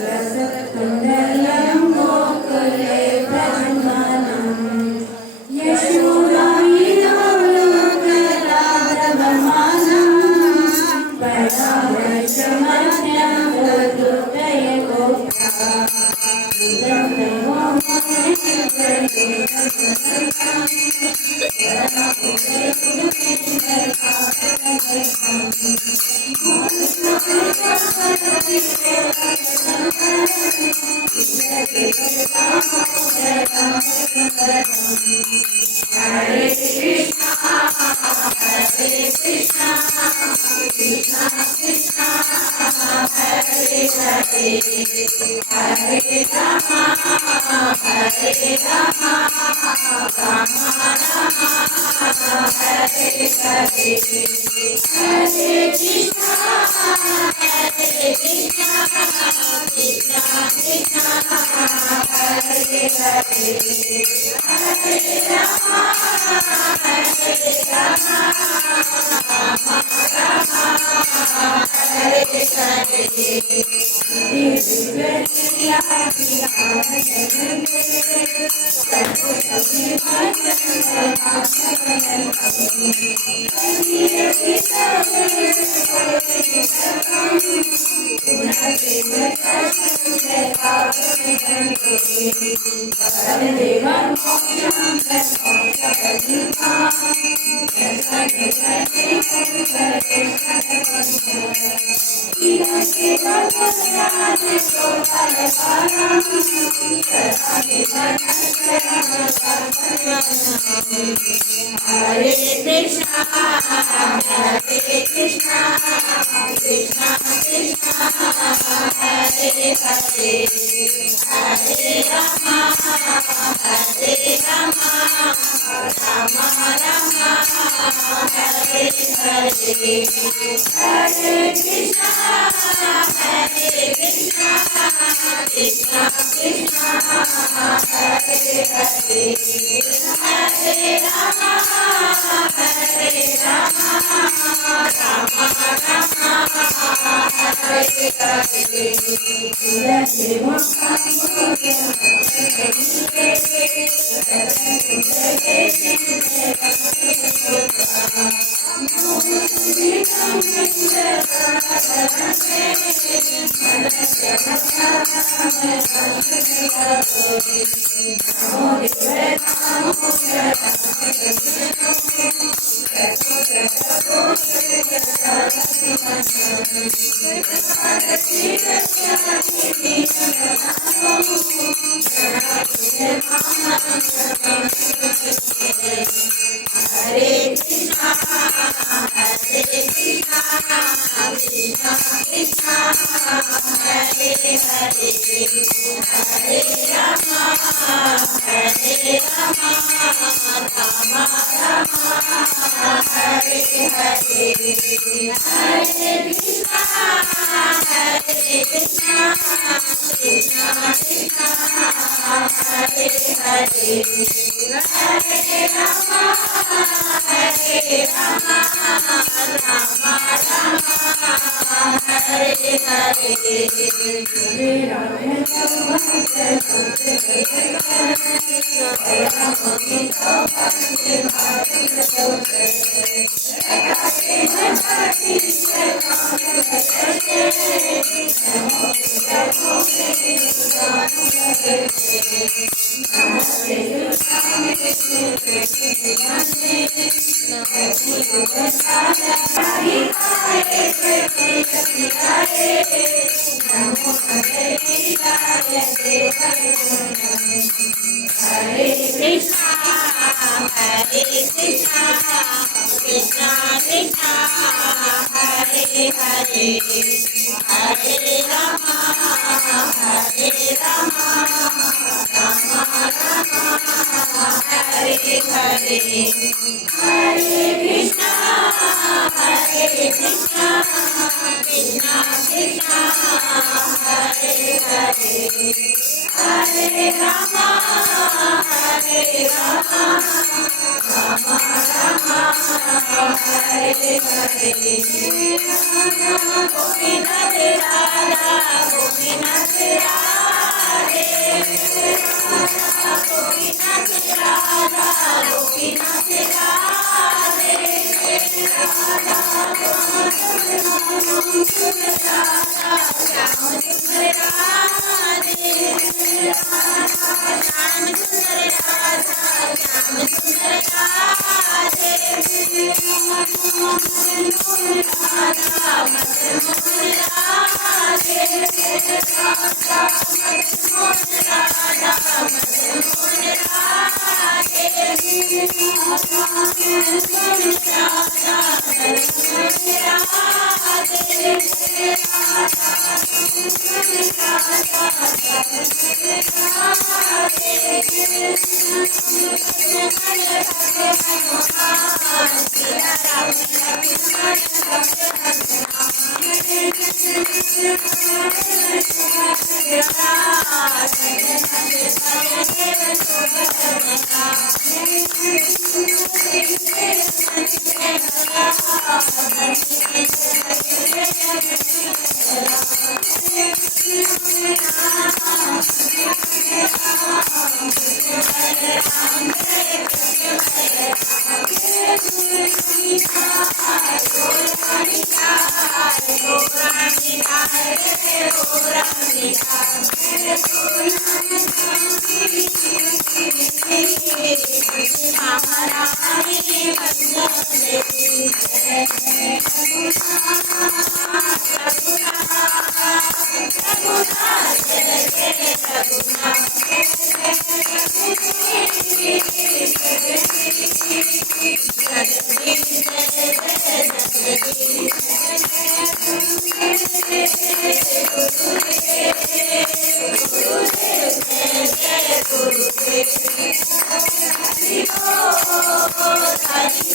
रसकुण्डलं गोकुले व्रजमानं यशोदायिनोलोकलाभ्रममानं परामर्शमन्यं वधूतये गोप्ता Hare Krishna, Hare Krishna, Krishna Krishna, Hare Hare, Hare Rama, Hare Rama, Rama Rama, Hare Hare, Hare Krishna, Hare Krishna, Krishna Krishna, Hare Hare, Hare Rama, Hare Rama, Rama Rama, Hare Hare. Hare Krishna, Hare Krishna, Krishna Krishna, Hare Hare, Hare Rama, Hare Rama, Rama Rama, Hare Hare, Hare Krishna, Hare Krishna, Krishna Krishna, Hare Hare, Hare Rama, Hare Rama, Rama Rama, Hare Hare Gopinath Radha Gopinath Radhe Gopinath Radha Gopinath Radhe Shyam सुंदर राधे श्याम सुंदर राधा श्याम सुंदर राधे राधा मदन मोहन राधे राधा मदन मोहन राधा मदन मोहन राधे राधा मदन मोहन राधा